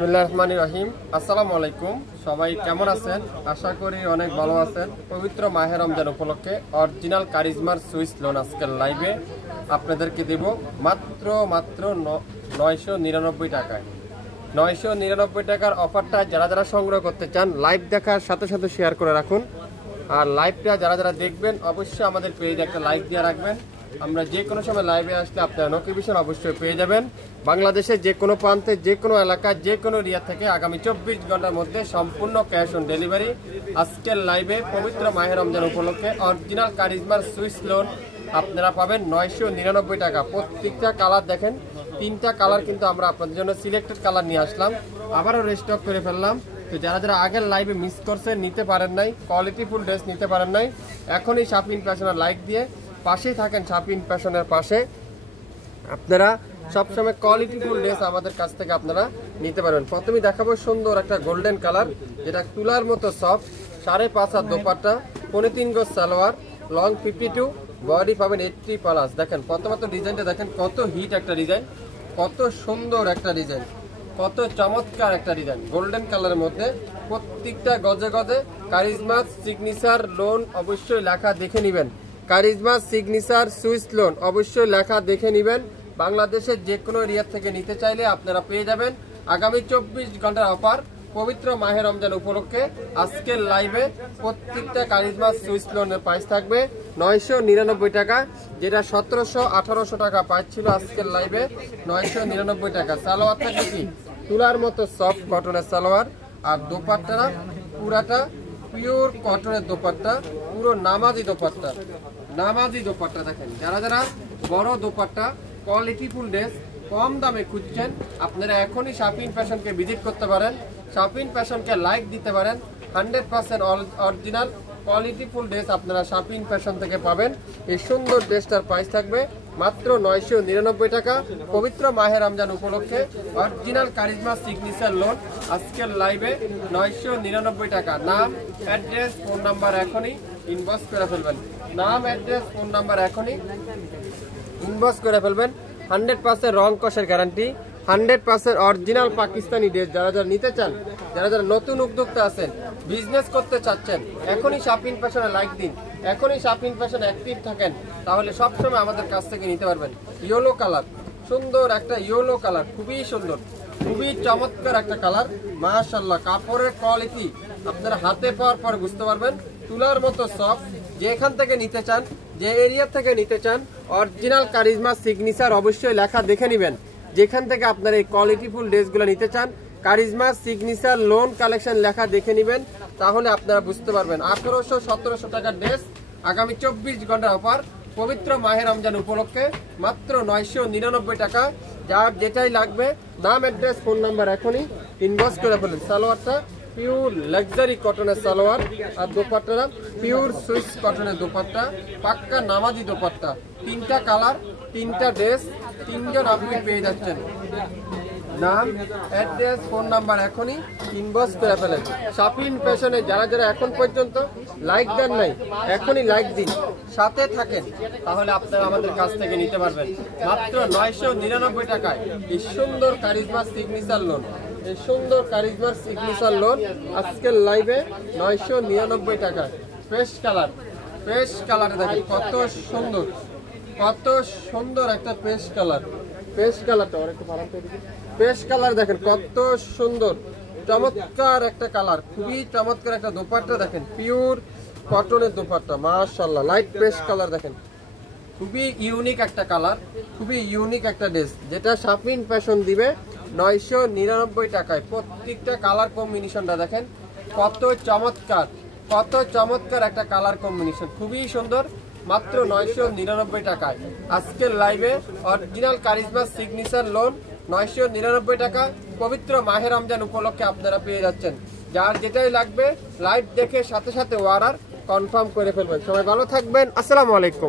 বিসমিল্লাহির রহমানির রহিম। আসসালামু আলাইকুম। সবাই কেমন আছেন? আশা করি অনেক ভালো আছেন। পবিত্র মাহে রমজান উপলক্ষে অরিজিনাল কারিজমার সুইস লোন আজকের লাইভে আপনাদেরকে দেব মাত্র 999 টাকায়। 999 টাকার অফারটা যারা সংগ্রহ করতে চান লাইভ দেখার সাথে সাথে শেয়ার করে রাখুন। আর লাইভটা যারা দেখবেন অবশ্যই আমাদের পেজে একটা লাইক দিয়ে রাখবেন। আমরা যে কোনো সময় লাইভে আসলে আপনারা নোটিফিকেশন অবশ্যই পেয়ে যাবেন। বাংলাদেশের যে কোনো প্রান্তে যে কোনো এলাকা যে কোনো এরিয়া থেকে আগামী 24 ঘন্টার মধ্যে সম্পূর্ণ ক্যাশ অন ডেলিভারি। আজকের লাইভে পবিত্র মাহে রমজান উপলক্ষে অরিজিনাল কারিজমার সুইস লোন আপনারা পাবেন 999 টাকা। প্রত্যেকটা কালার দেখেন, 3টা কালার কিন্তু আমরা আপনাদের জন্য সিলেক্টেড কালার নিয়ে আসলাম, আবারও রিস্টক করে ফেললাম। তো যারা আগের লাইভে মিস করছেন, নিতে পারেন নাই, কোয়ালিটিফুল ড্রেস নিতে পারেন নাই, এখনই শাপিং ফ্যাশনের লাইক দিয়ে পাশেই থাকেন। শাপিং ফ্যাশনের পাশে আপনারা সবসময় কোয়ালিটিফুল ড্রেস আমাদের কাছ থেকে আপনারা নিতে পারবেন। প্রথমেই দেখাবো সুন্দর একটা গোল্ডেন কালার, যেটা তুলার মতো সফট, 5.5 হাত দোপাট্টা, 3.25 গজ সালোয়ার, লং 52, বডি পাবেন 80+। দেখেন প্রথমত ডিজাইনটা দেখেন, কত হিট একটা ডিজাইন, কত সুন্দর একটা ডিজাইন, কত চমৎকার একটা ডিজাইন গোল্ডেন কালারের মধ্যে। প্রত্যেকটা গজে গজে কারিজমা সিগনেচার লোন অবশ্যই লেখা দেখে নেবেন। কারিজমা সিগনেচার সুইস লোন অবশ্যই লেখা দেখে নেবেন। বাংলাদেশের যে কোনো এরিয়া থেকে নিতে চাইলে আপনারা পেয়ে যাবেন। আগামী 24 ঘন্টার অফার পবিত্র মাহে রমজান উপলক্ষে আজকের লাইভে প্রত্যেকটা কারিজমা সুইস লোনের প্রাইস থাকবে 999 টাকা, যেটা 1700-1800 টাকা প্রাইস ছিল। আজকের লাইভে 999 টাকা। সালোয়ার থাকবে কি তুলার মতো সফট কটনের সালোয়ার, আর দোপাট্টা পুরাটা পিওর কটনের দোপাট্টা, পুরো নামাজি দোপাট্টা। নামাজি দোপাট্টা দেখেন, যারা বড় দোপাট্টা কোয়ালিটিফুল ড্রেস কম দামে খুঁজছেন, আপনারা এখনই শাপিং ফ্যাশনকে ভিজিট করতে পারেন। শাপিং ফ্যাশনকে লাইক দিতে পারেন। 100% অরিজিনাল কোয়ালিটিফুল ড্রেস আপনারা শাপিং ফ্যাশন থেকে পাবেন। এই সুন্দর ড্রেসটার প্রাইস থাকবে মাত্র 999 টাকা। পবিত্র মাহে রমজান উপলক্ষে অরিজিনাল কারিজমা সিগনেচার লোন আজকের লাইভে 999 টাকা। নাম, অ্যাড্রেস, ফোন নাম্বার এখনই ইনবক্স করে ফেলবেন। নাম, অ্যাড্রেস, ফোন নাম্বার এখনই ইনবক্স করে ফেলবেন। 100% রং কষের গ্যারান্টি, 100% অরিজিনাল পাকিস্তানি ড্রেস। যারা নিতে চান, যারা নতুন উদ্যোক্তা আছেন, বিজনেস করতে চাচ্ছেন, এখনই শাপিং ফ্যাশনে লাইক দিন, এখনই শাপিং ফ্যাশন অ্যাক্টিভ থাকেন, তাহলে সবসময় আমাদের কাছ থেকে নিতে পারবেন। ইয়েলো কালার, সুন্দর একটা ইয়েলো কালার, খুবই সুন্দর, খুবই চমৎকার একটা কালার। মাশাআল্লাহ, কাপড়ের কোয়ালিটি আপনারা হাতে পাওয়ার পর বুঝতে পারবেন। তুলার মতো সফট। যেখান থেকে নিতে চান, যে এরিয়া থেকে নিতে চান, অরিজিনাল কারিজমা সিগনেচার অবশ্যই লেখা দেখে নেবেন। যেখান থেকে আপনারা এই কোয়ালিটিফুল ড্রেসগুলো নিতে চান, কারিজমা সিগনেচার লোন কালেকশন লেখা দেখে নেবেন, তাহলে আপনারা বুঝতে পারবেন। 1800-1700 টাকার ড্রেস আগামী 24 ঘন্টার অফার পবিত্র মাহে রমজান উপলক্ষে মাত্র 999 টাকা। যার যেটাই লাগবে, নাম, অ্যাড্রেস, ফোন নাম্বার এখনই ইনবক্স করে ফেলুন। সালোয়ারটা পিওর লাক্সারি কটনের সালোয়ার, আর দোপাট্টাটা পিওর সুইস কটনের দোপাট্টা, পাক্কা নামাজি দোপাট্টা। 3টা কালার, 3টা ড্রেস, 3জন আপনি পেয়ে যাচ্ছেন। নাম, অ্যাড্রেস, ফোন নাম্বার এখনই ইনবক্স করে ফেলেন। শাপিং ফ্যাশনে যারা এখন পর্যন্ত লাইক দেন নাই, এখনই লাইক দিন, সাথে থাকেন, তাহলে আপনারা আমাদের কাছ থেকে নিতে পারবেন মাত্র 999 টাকায়। এই সুন্দর কারিজমা সিগনেচার লোন, এই সুন্দর কারিজমার সিগনেচার লোন আজকের লাইভে 999 টাকা। ফ্রেশ কালার, ফ্রেশ কালার দেখেন কত সুন্দর, কত সুন্দর একটা ফ্রেশ কালার। ফ্রেশ কালারটা একটু ভালো করে দেখি। ফ্রেশ কালার দেখেন কত সুন্দর, চমৎকার একটা কালার, খুবই চমৎকার একটা দোপাট্টা দেখেন, পিওর কটনের দোপাট্টা। মাশাআল্লাহ, লাইট ফ্রেশ কালার দেখেন, খুবই ইউনিক একটা কালার, খুবই ইউনিক একটা ড্রেস, যেটা শাপিং ফ্যাশন দিবে 999 টাকায়। প্রত্যেকটা কালার কম্বিনেশনটা দেখেন কত চমৎকার, কত চমৎকার একটা কালার কম্বিনেশন, খুবই সুন্দর। মাত্র 999 টাকায় আজকের লাইভে অরিজিনাল কারিজমা সিগনেচার লোন 999 টাকা পবিত্র মাহে রমজান উপলক্ষে আপনারা পেয়ে যাচ্ছেন। যার যেটাই লাগবে লাইভ দেখে সাথে সাথে অর্ডার কনফার্ম করে ফেলবেন। সবাই ভালো থাকবেন। আসসালামু আলাইকুম।